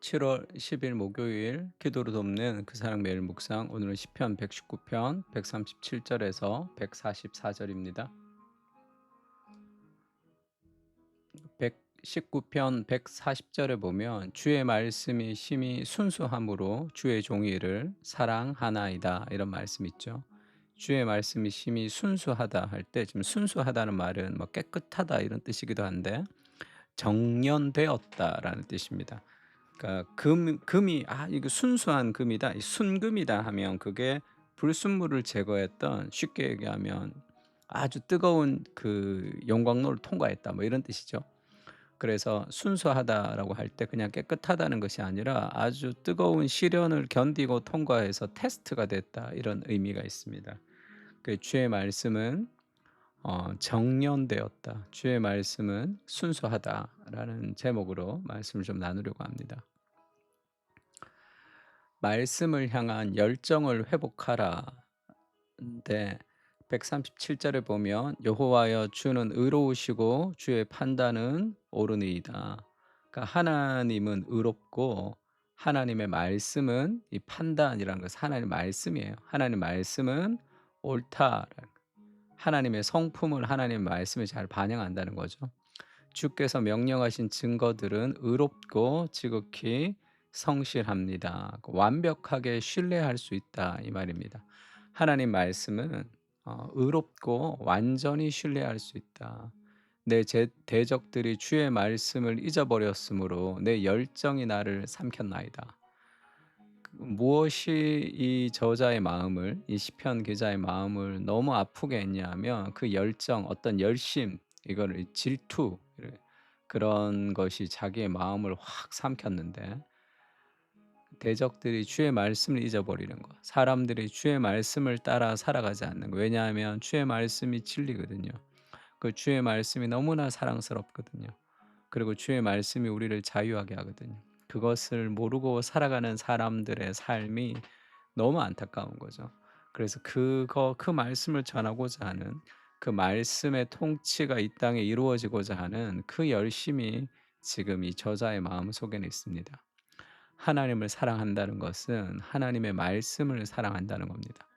7월 10일 목요일 기도로 돕는 그 사랑 매일 묵상. 오늘은 시편 119편 137절에서 144절입니다. 119편 140절에 보면 주의 말씀이 심히 순수함으로 주의 종이를 사랑하나이다, 이런 말씀 있죠. 주의 말씀이 심히 순수하다 할 때, 지금 순수하다는 말은 뭐 깨끗하다 이런 뜻이기도 한데 정연되었다라는 뜻입니다. 그러니까 금이 이거 순수한 금이다, 이 순금이다 하면 그게 불순물을 제거했던, 쉽게 얘기하면 아주 뜨거운 그 용광로를 통과했다, 뭐 이런 뜻이죠. 그래서 순수하다라고 할 때 그냥 깨끗하다는 것이 아니라 아주 뜨거운 시련을 견디고 통과해서 테스트가 됐다, 이런 의미가 있습니다. 그 주의 말씀은 정련되었다, 주의 말씀은 순수하다라는 제목으로 말씀을 좀 나누려고 합니다. 말씀을 향한 열정을 회복하라. 인데 137절에 보면 여호와여 주는 의로우시고 주의 판단은 옳으니이다. 그러니까 하나님은 의롭고 하나님의 말씀은, 이 판단이라는 것은 하나님의 말씀이에요. 하나님의 말씀은 옳다. 하나님의 성품을, 하나님의 말씀을 잘 반영한다는 거죠. 주께서 명령하신 증거들은 의롭고 지극히 성실합니다. 완벽하게 신뢰할 수 있다, 이 말입니다. 하나님 말씀은 의롭고 완전히 신뢰할 수 있다. 내 대적들이 주의 말씀을 잊어버렸으므로 내 열정이 나를 삼켰나이다. 무엇이 이 저자의 마음을, 이 시편 기자의 마음을 너무 아프게 했냐면 그 열정, 어떤 열심, 이거를 질투, 그런 것이 자기의 마음을 확 삼켰는데, 대적들이 주의 말씀을 잊어버리는 것, 사람들이 주의 말씀을 따라 살아가지 않는 것. 왜냐하면 주의 말씀이 진리거든요. 그 주의 말씀이 너무나 사랑스럽거든요. 그리고 주의 말씀이 우리를 자유하게 하거든요. 그것을 모르고 살아가는 사람들의 삶이 너무 안타까운 거죠. 그래서 그 말씀을 전하고자 하는, 그 말씀의 통치가 이 땅에 이루어지고자 하는 그 열심이 지금 이 저자의 마음속에는 있습니다. 하나님을 사랑한다는 것은 하나님의 말씀을 사랑한다는 겁니다.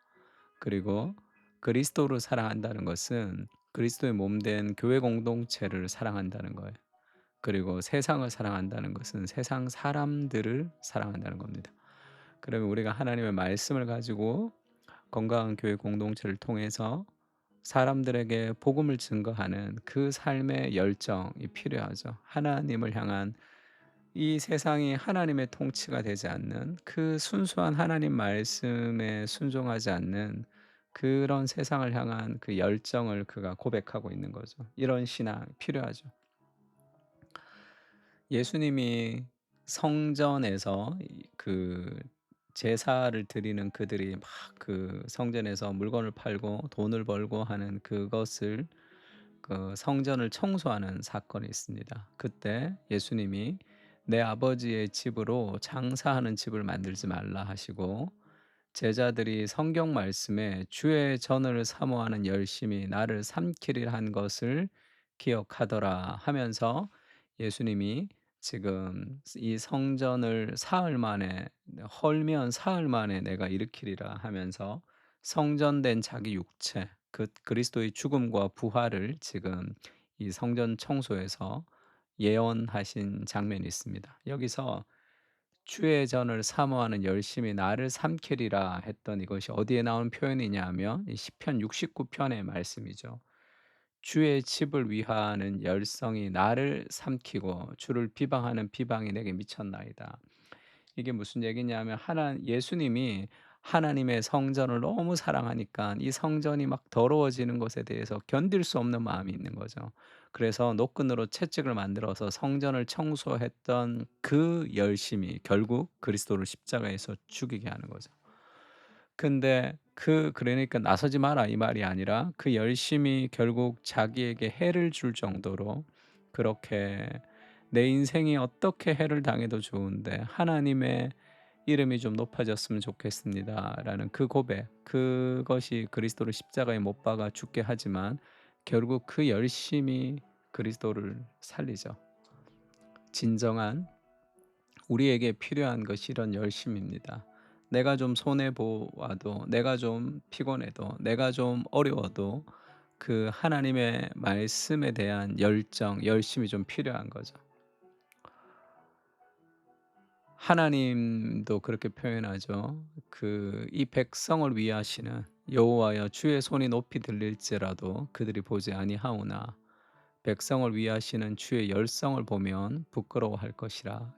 그리고 그리스도를 사랑한다는 것은 그리스도의 몸 된 교회 공동체를 사랑한다는 거예요. 그리고 세상을 사랑한다는 것은 세상 사람들을 사랑한다는 겁니다. 그러면 우리가 하나님의 말씀을 가지고 건강한 교회 공동체를 통해서 사람들에게 복음을 증거하는 그 삶의 열정이 필요하죠. 하나님을 향한, 이 세상이 하나님의 통치가 되지 않는, 그 순수한 하나님 말씀에 순종하지 않는 그런 세상을 향한 그 열정을 그가 고백하고 있는 거죠. 이런 신앙이 필요하죠. 예수님이 성전에서 그 제사를 드리는, 그들이 막 그 성전에서 물건을 팔고 돈을 벌고 하는 그것을, 그 성전을 청소하는 사건이 있습니다. 그때 예수님이 내 아버지의 집으로 장사하는 집을 만들지 말라 하시고, 제자들이 성경 말씀에 주의 전을 사모하는 열심이 나를 삼키리라 한 것을 기억하더라 하면서, 예수님이 지금 이 성전을 사흘 만에, 헐면 사흘 만에 내가 일으키리라 하면서 성전된 자기 육체, 그 그리스도의 죽음과 부활을 지금 이 성전 청소에서 예언하신 장면이 있습니다. 여기서 주의 전을 사모하는 열심이 나를 삼키리라 했던 이것이 어디에 나온 표현이냐 하면 이 시편 69편의 말씀이죠. 주의 집을 위하는 열성이 나를 삼키고 주를 비방하는 비방이 내게 미쳤나이다. 이게 무슨 얘기냐면, 예수님이 하나님의 성전을 너무 사랑하니까 이 성전이 막 더러워지는 것에 대해서 견딜 수 없는 마음이 있는 거죠. 그래서 노끈으로 채찍을 만들어서 성전을 청소했던 그 열심이 결국 그리스도를 십자가에서 죽이게 하는 거죠. 근데 그러니까 "나서지 마라." 이 말이 아니라 그 열심이 결국 자기에게 해를 줄 정도로, 그렇게 '내 인생이 어떻게 해를 당해도 좋은데 하나님의 이름이 좀 높아졌으면 좋겠습니다.'라는 그 고백, 그것이 그리스도를 십자가에 못 박아 죽게 하지만 결국 그 열심이 그리스도를 살리죠. 진정한 우리에게 필요한 것이 이런 열심입니다. 내가 좀 손해 보아도, 내가 좀 피곤해도, 내가 좀 어려워도 그 하나님의 말씀에 대한 열정, 열심이 좀 필요한 거죠. 하나님도 그렇게 표현하죠. 이 백성을 위하시는 여호와여, 주의 손이 높이 들릴지라도 그들이 보지 아니하오나 백성을 위하시는 주의 열성을 보면 부끄러워할 것이라.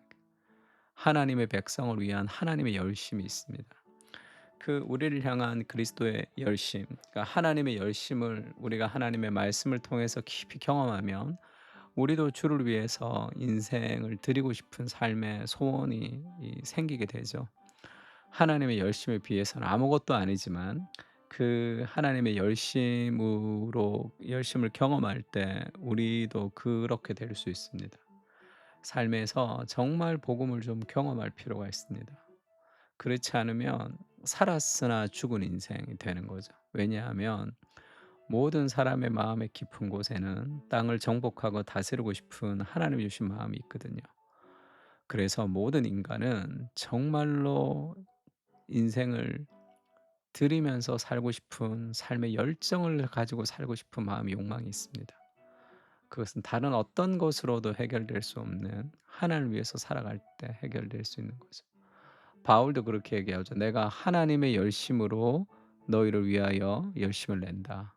하나님의 백성을 위한 하나님의 열심이 있습니다. 우리를 향한 그리스도의 열심, 그러니까 하나님의 열심을 우리가 하나님의 말씀을 통해서 깊이 경험하면 우리도 주를 위해서 인생을 드리고 싶은 삶의 소원이 생기게 되죠. 하나님의 열심에 비해서는 아무것도 아니지만 하나님의 열심으로 열심을 경험할 때 우리도 그렇게 될 수 있습니다. 삶에서 정말 복음을 좀 경험할 필요가 있습니다. 그렇지 않으면 살았으나 죽은 인생이 되는 거죠. 왜냐하면 모든 사람의 마음의 깊은 곳에는 땅을 정복하고 다스리고 싶은 하나님 주신 마음이 있거든요. 그래서 모든 인간은 정말로 인생을 드리면서 살고 싶은 삶의 열정을 가지고 살고 싶은 마음이 욕망이 있습니다. 그것은 다른 어떤 것으로도 해결될 수 없는 하나님을 위해서 살아갈 때 해결될 수 있는 거죠. 바울도 그렇게 얘기하죠. "내가 하나님의 열심으로 너희를 위하여 열심을 낸다."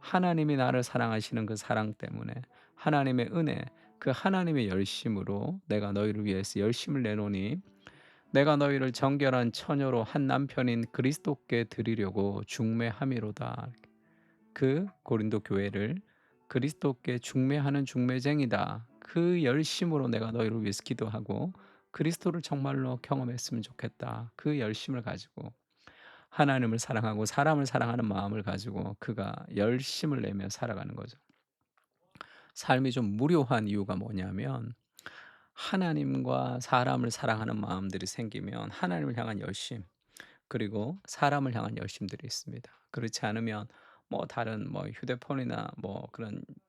하나님이 나를 사랑하시는 그 사랑 때문에 하나님의 은혜, 그 하나님의 열심으로 "내가 너희를 위해서 열심을 내노니 내가 너희를 정결한 처녀로 한 남편인 그리스도께 드리려고 중매함이로다." 고린도 교회를 그리스도께 중매하는 중매쟁이다. 그 열심으로 내가 너희를 위해서 기도하고 그리스도를 정말로 경험했으면 좋겠다. 그 열심을 가지고 하나님을 사랑하고 사람을 사랑하는 마음을 가지고 그가 열심을 내며 살아가는 거죠. 삶이 좀 무료한 이유가 뭐냐면 하나님과 사람을 사랑하는 마음들이 생기면 하나님을 향한 열심, 그리고 사람을 향한 열심들이 있습니다. 그렇지 않으면 다른 휴대폰이나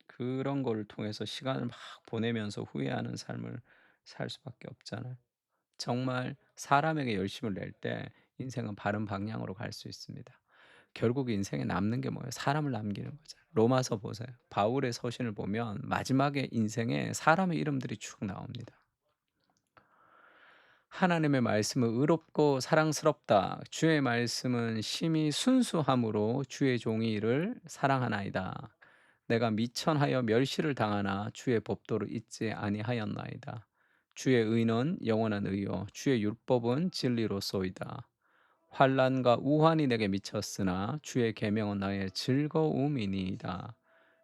그런 거를 통해서 시간을 막 보내면서 후회하는 삶을 살 수밖에 없잖아요. 정말 사람에게 열심을 낼 때 인생은 바른 방향으로 갈 수 있습니다. 결국 인생에 남는 게 뭐예요? 사람을 남기는 거잖아요. 로마서 보세요. 바울의 서신을 보면 마지막에 인생에 사람의 이름들이 쭉 나옵니다. 하나님의 말씀은 의롭고 사랑스럽다. 주의 말씀은 심히 순수함으로 주의 종이 이를 사랑하나이다. 내가 미천하여 멸시를 당하나 주의 법도를 잊지 아니하였나이다. 주의 의는 영원한 의요 주의 율법은 진리로소이다. 환난과 우환이 내게 미쳤으나 주의 계명은 나의 즐거움이니이다.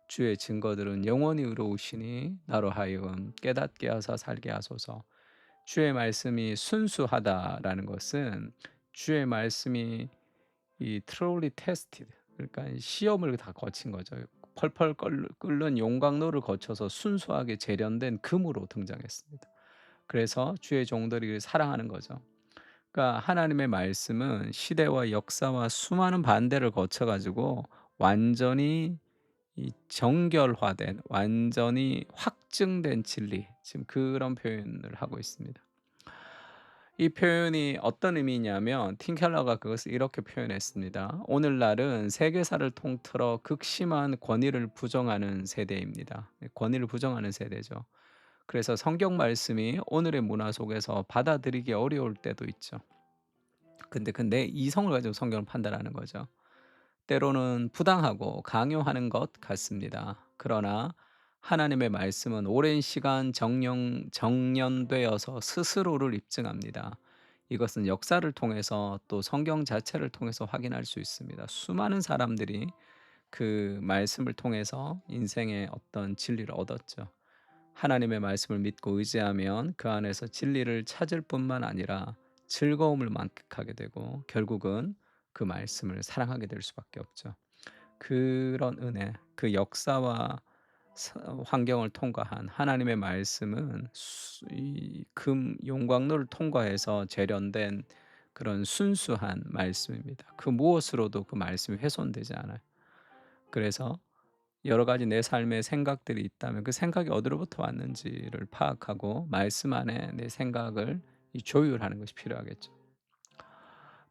주의 증거들은 영원히 의로우시니 나로 하여금 깨닫게 하사 살게 하소서. 주의 말씀이 순수하다라는 것은 주의 말씀이 truly tested, 그러니까 이 시험을 다 거친 거죠. 펄펄 끓는 용광로를 거쳐서 순수하게 재련된 금으로 등장했습니다. 그래서 주의 종들이 사랑하는 거죠. 그러니까 하나님의 말씀은 시대와 역사와 수많은 반대를 거쳐 가지고 완전히 정결화된, 완전히 확증된 진리, 지금 그런 표현을 하고 있습니다. 이 표현이 어떤 의미냐면 팀켈러가 그것을 이렇게 표현했습니다. "오늘날은 세계사를 통틀어 극심한 권위를 부정하는 세대입니다." 권위를 부정하는 세대죠. 그래서 성경 말씀이 오늘의 문화 속에서 받아들이기 어려울 때도 있죠. 근데 내 이성을 가지고 성경을 판단하는 거죠. 때로는 부당하고 강요하는 것 같습니다. 그러나 하나님의 말씀은 오랜 시간 정연되어서 스스로를 입증합니다. 이것은 역사를 통해서 또 성경 자체를 통해서 확인할 수 있습니다. 수많은 사람들이 그 말씀을 통해서 인생의 어떤 진리를 얻었죠. 하나님의 말씀을 믿고 의지하면 그 안에서 진리를 찾을 뿐만 아니라 즐거움을 만끽하게 되고 결국은 그 말씀을 사랑하게 될 수밖에 없죠. 그런 은혜, 그 역사와 환경을 통과한 하나님의 말씀은 용광로를 통과해서 재련된 그런 순수한 말씀입니다. 그 무엇으로도 그 말씀이 훼손되지 않아요. 그래서 여러 가지 내 삶의 생각들이 있다면 그 생각이 어디로부터 왔는지를 파악하고 말씀 안에 내 생각을 이 조율하는 것이 필요하겠죠.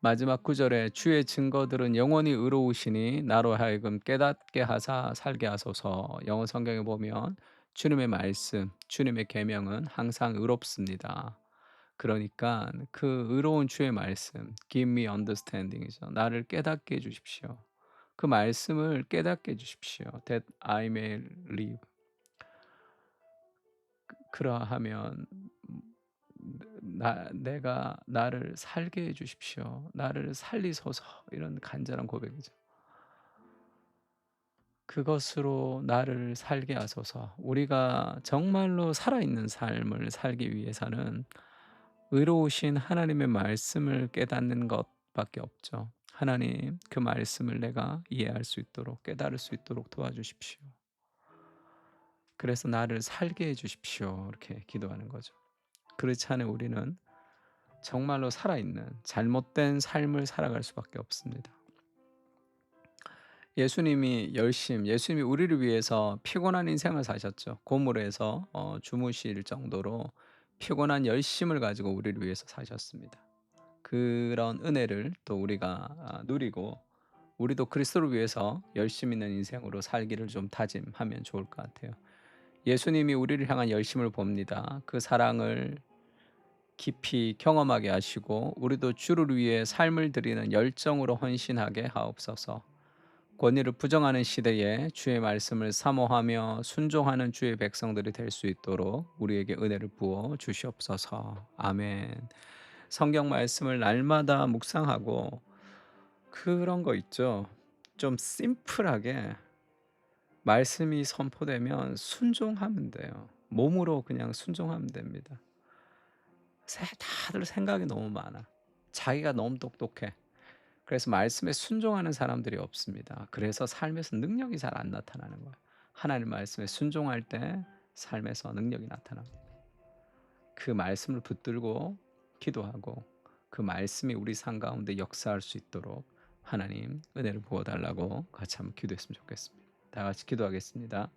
마지막 구절에 주의 증거들은 영원히 의로우시니 나로 하여금 깨닫게 하사 살게 하소서. 영어 성경에 보면 주님의 말씀, 주님의 계명은 항상 의롭습니다. 그러니까 그 의로운 주의 말씀, give me understanding이죠. 나를 깨닫게 해 주십시오. 그 말씀을 깨닫게 해 주십시오. that I may live. 그러하면 내가 나를 살게 해 주십시오. 나를 살리소서. 이런 간절한 고백이죠. 그것으로 나를 살게 하소서. 우리가 정말로 살아있는 삶을 살기 위해서는 의로우신 하나님의 말씀을 깨닫는 것밖에 없죠. 하나님, 그 말씀을 내가 이해할 수 있도록 깨달을 수 있도록 도와주십시오. 그래서 나를 살게 해 주십시오. 이렇게 기도하는 거죠. 그렇지 않으면 우리는 정말로 살아있는 잘못된 삶을 살아갈 수밖에 없습니다. 예수님이 우리를 위해서 피곤한 인생을 사셨죠. 고물에서 주무실 정도로 피곤한 열심을 가지고 우리를 위해서 사셨습니다. 그런 은혜를 또 우리가 누리고 우리도 그리스도를 위해서 열심 있는 인생으로 살기를 좀 다짐하면 좋을 것 같아요. 예수님이 우리를 향한 열심을 봅니다. 그 사랑을 깊이 경험하게 하시고 우리도 주를 위해 삶을 드리는 열정으로 헌신하게 하옵소서. 권위를 부정하는 시대에 주의 말씀을 사모하며 순종하는 주의 백성들이 될 수 있도록 우리에게 은혜를 부어 주시옵소서. 아멘. 성경 말씀을 날마다 묵상하고 그런 거 있죠. 좀 심플하게 말씀이 선포되면 순종하면 돼요. 몸으로 그냥 순종하면 됩니다. 다들 생각이 너무 많아. 자기가 너무 똑똑해. 그래서 말씀에 순종하는 사람들이 없습니다. 그래서 삶에서 능력이 잘 안 나타나는 거예요. 하나님 말씀에 순종할 때 삶에서 능력이 나타납니다. 그 말씀을 붙들고 기도하고 그 말씀이 우리 삶 가운데 역사할 수 있도록 하나님 은혜를 부어 달라고 같이 한번 기도했으면 좋겠습니다. 다 같이 기도하겠습니다.